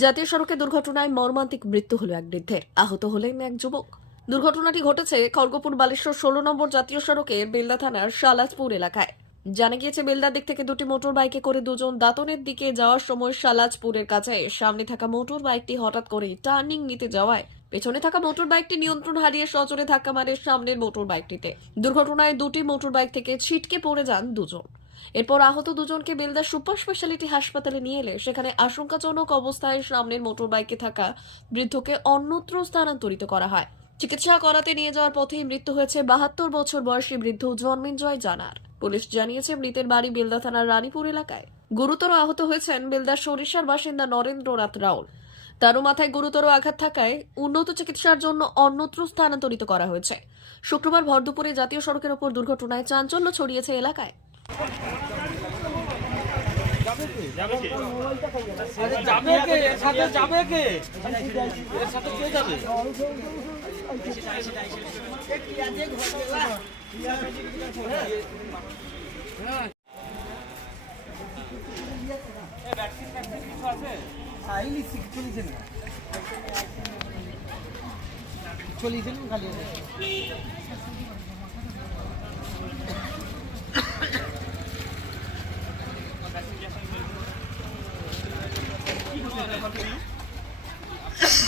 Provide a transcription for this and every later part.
জাতীয় সড়কে দুর্ঘটনায় মর্মান্তিক মৃত্যু হলো এক বৃদ্ধের। আহত হলেন এক যুবক। দুর্ঘটনাটি ঘটেছে খড়গপুর বালেশ্বর ষোলো নম্বর জাতীয় সড়কের বেলদা থানার শালাজপুর এলাকায়। জানা গিয়েছে, বেলদার দিক থেকে দুটি মোটর বাইকে করে দুজন দাঁতনের দিকে যাওয়ার সময় শালাজপুরের কাছে সামনে থাকা মোটর বাইকটি হঠাৎ করে টার্নিং নিতে যাওয়ায় পেছনে থাকা মোটর বাইকটি নিয়ন্ত্রণ হারিয়ে সজোরে ধাক্কা মারে সামনের মোটর বাইকটিতে দুর্ঘটনায় দুটি মোটর বাইক থেকে ছিটকে পড়ে যান দুজন। এরপর আহত দুজনকে বেলদা সুপার স্পেশালিটি হাসপাতালে নিয়ে এলে সেখানে আশঙ্কাজনক অবস্থায় সামনের মোটর বাইকে থাকা বৃদ্ধকে অন্যত্র স্থানান্তরিত করা হয়। চিকিৎসা করাতে নিয়ে যাওয়ার পথেই মৃত্যু হয়েছে বাহাত্তর বছর বয়সী বৃদ্ধ জন্মিঞ্জয় জানার। পুলিশ জানিয়েছে, মৃতের বাড়ি বেলদা থানার রানীপুর এলাকায়। গুরুতর আহত হয়েছেন বেলদার সরিষার বাসিন্দা নরেন্দ্রনাথ রাউল। তারও মাথায় গুরুতর আঘাত থাকায় উন্নত চিকিৎসার জন্য অন্যত্র স্থানান্তরিত করা হয়েছে। শুক্রবার ভর দুপুরে জাতীয় সড়কের ওপর দুর্ঘটনায় চাঞ্চল্য ছড়িয়েছে এলাকায়। যাবে কে? এর সাথে যাবে কে? এর সাথে কে যাবে?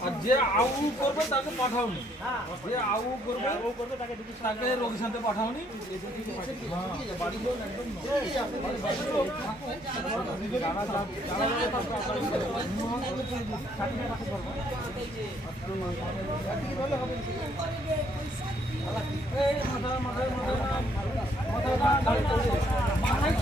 আর যে আউ করবে তাকে পাঠাওনি। যে আউ করবে তাকে রোগীর সাথে পাঠাওনি। মাথায়- না, মাথায় না, মাথায়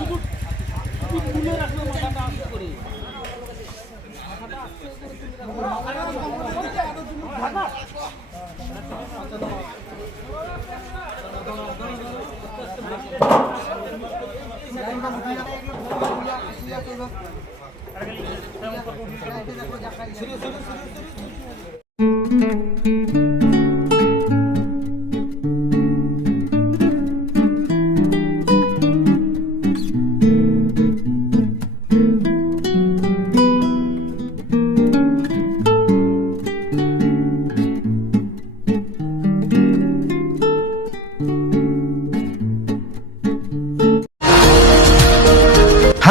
শুধু শুধু তুলে রাখবে